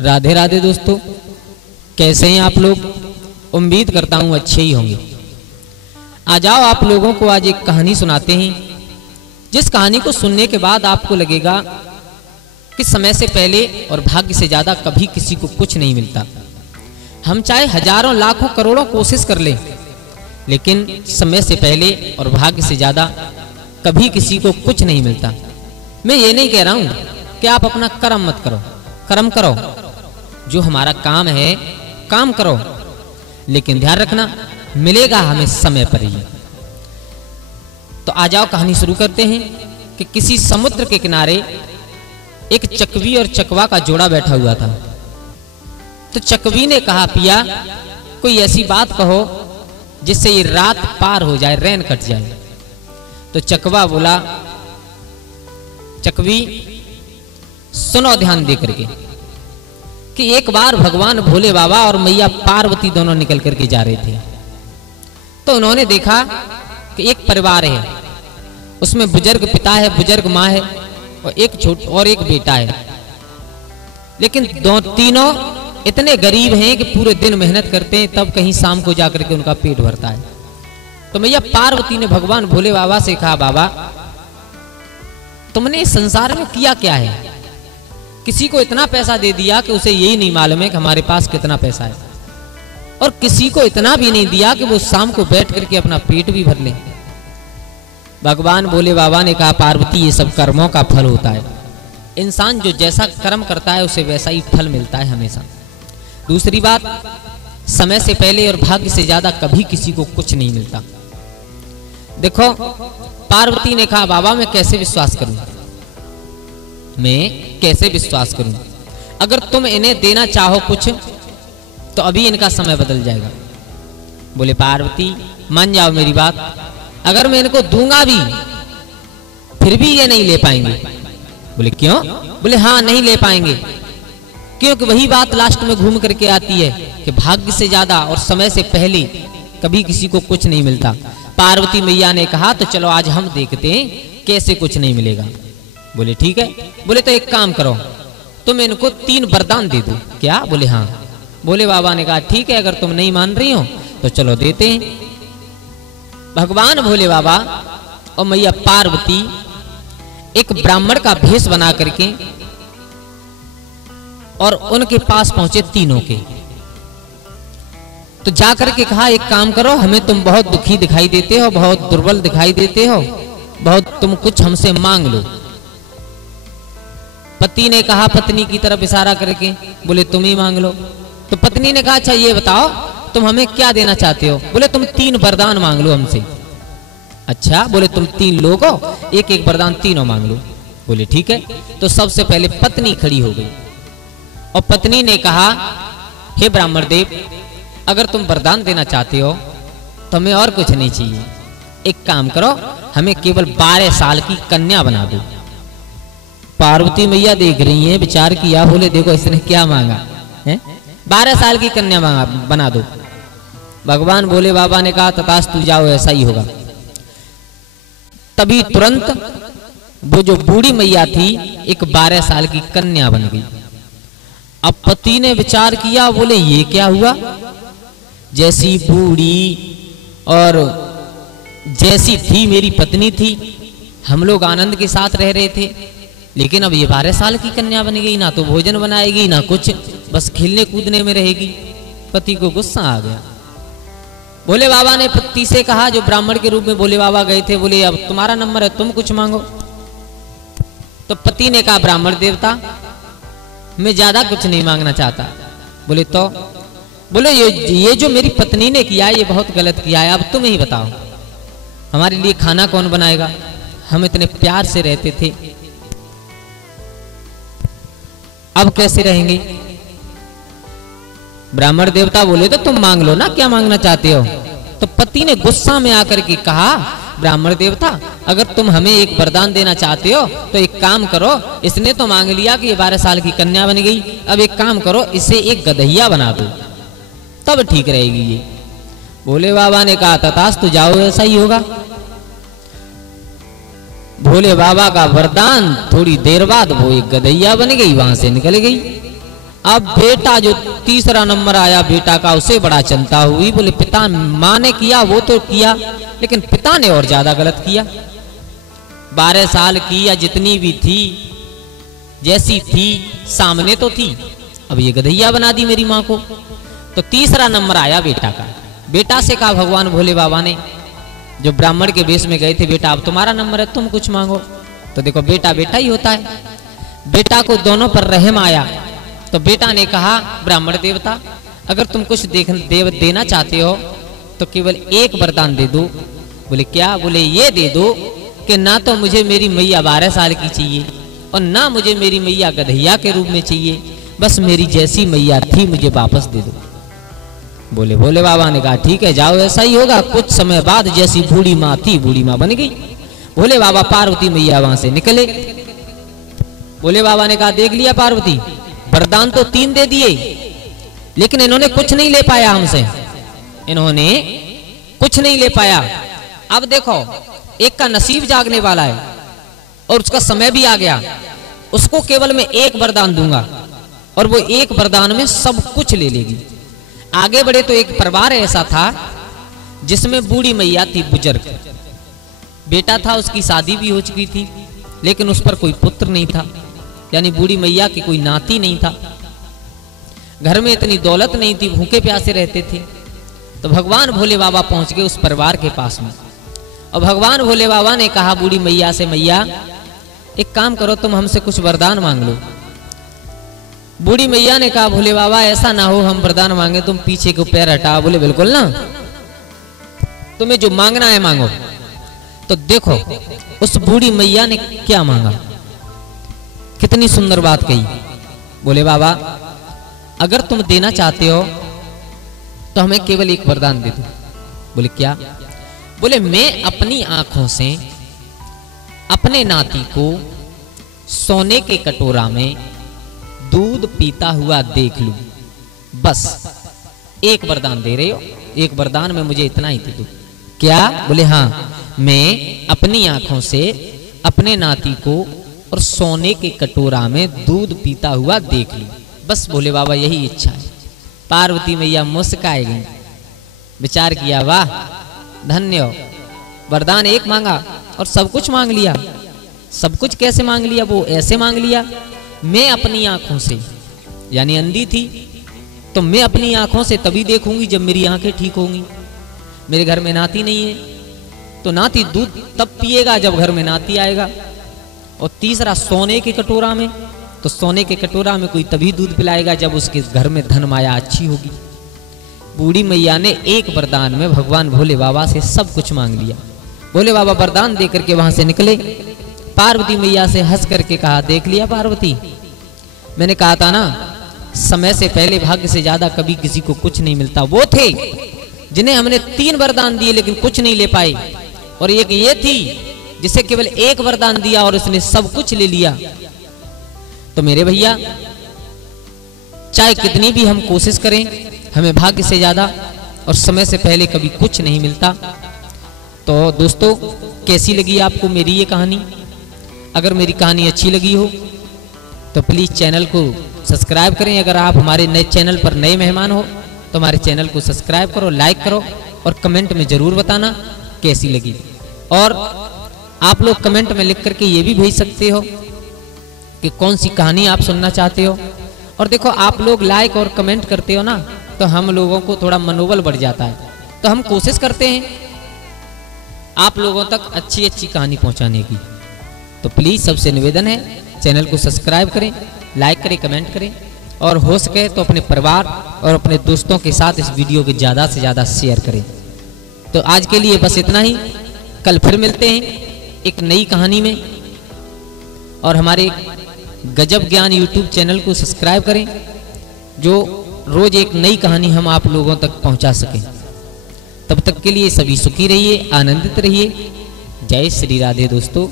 राधे राधे दोस्तों, कैसे हैं आप लोग। उम्मीद करता हूं अच्छे ही होंगे। आ जाओ आप लोगों को आज एक कहानी सुनाते हैं, जिस कहानी को सुनने के बाद आपको लगेगा कि समय से पहले और भाग्य से ज्यादा कभी किसी को कुछ नहीं मिलता। हम चाहे हजारों लाखों करोड़ों कोशिश कर लें, लेकिन समय से पहले और भाग्य से ज्यादा कभी किसी को कुछ नहीं मिलता। मैं ये नहीं कह रहा हूं कि आप अपना कर्म मत करो, कर्म करो, जो हमारा काम है काम करो, लेकिन ध्यान रखना मिलेगा हमें समय पर ही। तो आ जाओ कहानी शुरू करते हैं कि किसी समुद्र के किनारे एक चकवी और चकवा का जोड़ा बैठा हुआ था। तो चकवी ने कहा, पिया कोई ऐसी बात कहो जिससे ये रात पार हो जाए, रैन कट जाए। तो चकवा बोला, चकवी सुनो ध्यान दे करके कि एक बार भगवान भोले बाबा और मैया पार्वती दोनों निकल करके जा रहे थे। तो उन्होंने देखा कि एक परिवार है, उसमें बुजुर्ग पिता है, बुजुर्ग माँ है और एक बेटा है। लेकिन तीनों इतने गरीब हैं कि पूरे दिन मेहनत करते हैं, तब कहीं शाम को जाकर के उनका पेट भरता है। तो मैया पार्वती ने भगवान भोले बाबा से कहा, बाबा तुमने इस संसार में किया क्या है। किसी को इतना पैसा दे दिया कि उसे यही नहीं मालूम है कि हमारे पास कितना पैसा है, और किसी को इतना भी नहीं दिया कि वो शाम को बैठ करके अपना पेट भी भर ले। भगवान भोले बाबा ने कहा, पार्वती ये सब कर्मों का फल होता है। इंसान जो जैसा कर्म करता है उसे वैसा ही फल मिलता है हमेशा। दूसरी बात, समय से पहले और भाग्य से ज्यादा कभी किसी को कुछ नहीं मिलता। देखो, पार्वती ने कहा, बाबा मैं कैसे विश्वास करूं, मैं कैसे विश्वास करूं। अगर तुम इन्हें देना चाहो कुछ तो अभी इनका समय बदल जाएगा। बोले पार्वती मान जाओ मेरी बात, अगर मैं इनको दूंगा भी फिर भी ये नहीं ले पाएंगे। बोले क्यों। बोले हाँ नहीं ले पाएंगे, क्योंकि वही बात लास्ट में घूम करके आती है कि भाग्य से ज्यादा और समय से पहले कभी किसी को कुछ नहीं मिलता। पार्वती मैया ने कहा, तो चलो आज हम देखते हैं कैसे कुछ नहीं मिलेगा। बोले ठीक है। बोले तो एक काम करो, तुम इनको 3 वरदान दे दो। क्या। बोले हाँ। बोले बाबा ने कहा, ठीक है, अगर तुम नहीं मान रही हो तो चलो देते हैं। भगवान भोले बाबा और मैया पार्वती एक ब्राह्मण का भेष बना करके और उनके पास पहुंचे तीनों के। तो जाकर के कहा, एक काम करो, हमें तुम बहुत दुखी दिखाई देते हो, बहुत दुर्बल दिखाई देते हो, बहुत तुम कुछ हमसे मांग लो। पति ने कहा पत्नी की तरफ इशारा करके, बोले तुम ही मांग लो। तो पत्नी ने कहा, अच्छा ये बताओ तुम हमें क्या देना चाहते हो। बोले तुम 3 वरदान मांग लो हमसे। अच्छा। बोले तुम 3 लोग हो, एक एक वरदान तीनों मांग लो। बोले ठीक है। तो सबसे पहले पत्नी खड़ी हो गई और पत्नी ने कहा, हे ब्राह्मण देव, अगर तुम वरदान देना चाहते हो तो हमें और कुछ नहीं चाहिए। एक काम करो, हमें केवल 12 साल की कन्या बना दो। पार्वती मैया देख रही हैं, विचार किया, बोले देखो इसने क्या मांगा है, 12 साल की कन्या बना दो। भगवान भोले बाबा ने कहा, तथास्तु, जाओ ऐसा ही होगा। तभी तुरंत वो जो बूढ़ी मैया थी एक 12 साल की कन्या बन गई। अब पति ने विचार किया, बोले ये क्या हुआ, जैसी बूढ़ी और जैसी थी मेरी पत्नी थी, हम लोग आनंद के साथ रह रहे थे, लेकिन अब ये 12 साल की कन्या बन गई, ना तो भोजन बनाएगी ना कुछ, बस खेलने कूदने में रहेगी। पति को गुस्सा आ गया। भोले बाबा ने पति से कहा, जो ब्राह्मण के रूप में भोले बाबा गए थे, बोले अब तुम्हारा नंबर है, तुम कुछ मांगो। तो पति ने कहा, ब्राह्मण देवता मैं ज्यादा कुछ नहीं मांगना चाहता। बोले तो। बोले ये जो मेरी पत्नी ने किया ये बहुत गलत किया है, अब तुम ही बताओ हमारे लिए खाना कौन बनाएगा, हम इतने प्यार से रहते थे, अब कैसे रहेंगे। ब्राह्मण देवता बोले, तो तुम मांग लो ना, क्या मांगना चाहते हो। तो पति ने गुस्सा में आकर के कहा, ब्राह्मण देवता अगर तुम हमें एक वरदान देना चाहते हो तो एक काम करो, इसने तो मांग लिया कि ये 12 साल की कन्या बन गई, अब एक काम करो, इसे एक गधैया बना दो, तब ठीक रहेगी ये। भोले बाबा ने कहा, तथास्तु, जाओ ऐसा ही होगा। भोले बाबा का वरदान, थोड़ी देर बाद वो एक गधैया बन गई, वहां से निकल गई। अब बेटा जो तीसरा नंबर आया बेटा का, उसे बड़ा चिंता हुई। बोले पिता, माँ ने किया वो तो किया, लेकिन पिता ने और ज्यादा गलत किया। 12 साल की या जितनी भी थी, जैसी थी सामने तो थी, अब ये गधैया बना दी मेरी माँ को। तो तीसरा नंबर आया बेटा का। बेटा से कहा भगवान भोले बाबा ने, जो ब्राह्मण के वेश में गए थे, बेटा अब तुम्हारा नंबर है, तुम कुछ मांगो। तो देखो बेटा बेटा ही होता है। बेटा को दोनों पर रहम आया, तो बेटा ने कहा ब्राह्मण देवता, अगर तुम कुछ देना चाहते हो तो केवल एक वरदान दे दो। बोले क्या? बोले ये दे दो कि ना तो मुझे मेरी मैया 12 साल की चाहिए और ना मुझे मेरी मैया गधैया के रूप में चाहिए, बस मेरी जैसी मैया थी मुझे वापस दे दो। बोले भोले बाबा ने कहा ठीक है, जाओ ऐसा ही होगा। कुछ समय बाद जैसी बूढ़ी माँ थी, बूढ़ी माँ बन गई। भोले बाबा पार्वती मैया वहां से निकले। भोले बाबा ने कहा देख लिया पार्वती, वरदान तो 3 दे दिए, लेकिन इन्होंने कुछ नहीं ले पाया हमसे, इन्होंने कुछ नहीं ले पाया। अब देखो एक का नसीब जागने वाला है और उसका समय भी आ गया, उसको केवल मैं एक वरदान दूंगा और वो एक वरदान में सब कुछ ले लेगी। आगे बढ़े तो एक परिवार ऐसा था जिसमें बूढ़ी मैया थी, बुजुर्ग बेटा था, उसकी शादी भी हो चुकी थी, लेकिन उस पर कोई पुत्र नहीं था, यानी बूढ़ी मैया की कोई नाती नहीं था। घर में इतनी दौलत नहीं थी, भूखे प्यासे रहते थे। तो भगवान भोले बाबा पहुंच गए उस परिवार के पास में, और भगवान भोले बाबा ने कहा बूढ़ी मैया से, मैया एक काम करो, तुम हमसे कुछ वरदान मांग लो। बूढ़ी मैया ने कहा भोले बाबा ऐसा ना हो हम वरदान मांगे तुम पीछे को पैर हटाओ। बोले बिल्कुल ना, तुम्हें जो मांगना है मांगो। तो देखो उस बूढ़ी मैया ने क्या मांगा, कितनी सुंदर बात कही। बोले बाबा अगर तुम देना चाहते हो तो हमें केवल एक वरदान दे दो। बोले क्या? बोले मैं अपनी आंखों से अपने नाती को सोने के कटोरा में दूध पीता हुआ देख लूं, बस एक वरदान दे रहे हो, एक वरदान में मुझे इतना ही दे दो। क्या? बोले हाँ, मैं अपनी आंखों से अपने नाती को और सोने के कटोरा में दूध पीता हुआ देख लूं, बस भोले बाबा यही इच्छा है। पार्वती मैया मुस्काई गई, विचार किया वाह धन्य हो, वरदान एक मांगा और सब कुछ मांग लिया। सब कुछ कैसे मांग लिया? वो ऐसे मांग लिया, मैं अपनी आंखों से, यानी अंधी थी तो मैं अपनी आंखों से तभी देखूंगी जब मेरी आंखें ठीक होंगी। मेरे घर में नाती नहीं है तो नाती दूध तब पिएगा जब घर में नाती आएगा। और तीसरा सोने के कटोरा में, तो सोने के कटोरा में कोई तभी दूध पिलाएगा जब उसके घर में धन माया अच्छी होगी। बूढ़ी मैया ने एक वरदान में भगवान भोले बाबा से सब कुछ मांग लिया। भोले बाबा वरदान दे करके वहां से निकले। पार्वती मैया से हंस करके कहा देख लिया पार्वती, मैंने कहा था ना समय से पहले भाग्य से ज्यादा कभी किसी को कुछ नहीं मिलता। वो थे जिन्हें हमने 3 वरदान दिए लेकिन कुछ नहीं ले पाए, और एक ये थी जिसे केवल एक वरदान दिया और उसने सब कुछ ले लिया। तो मेरे भैया चाहे कितनी भी हम कोशिश करें, हमें भाग्य से ज्यादा और समय से पहले कभी कुछ नहीं मिलता। तो दोस्तों कैसी लगी आपको मेरी ये कहानी? अगर मेरी कहानी अच्छी लगी हो तो प्लीज चैनल को सब्सक्राइब करें। अगर आप हमारे नए चैनल पर नए मेहमान हो तो हमारे चैनल को सब्सक्राइब करो, लाइक करो और कमेंट में जरूर बताना कैसी लगी। और आप लोग कमेंट में लिख करके ये भी भेज सकते हो कि कौन सी कहानी आप सुनना चाहते हो। और देखो आप लोग लाइक और कमेंट करते हो ना, तो हम लोगों को थोड़ा मनोबल बढ़ जाता है। तो हम कोशिश करते हैं आप लोगों तक अच्छी अच्छी कहानी पहुंचाने की। तो प्लीज सबसे निवेदन है चैनल को सब्सक्राइब करें, लाइक करें, कमेंट करें, और हो सके तो अपने परिवार और अपने दोस्तों के साथ इस वीडियो को ज़्यादा से ज़्यादा शेयर करें। तो आज के लिए बस इतना ही, कल फिर मिलते हैं एक नई कहानी में। और हमारे गजब ज्ञान यूट्यूब चैनल को सब्सक्राइब करें, जो रोज एक नई कहानी हम आप लोगों तक पहुंचा सकें। तब तक के लिए सभी सुखी रहिए, आनंदित रहिए। जय श्री राधे दोस्तों।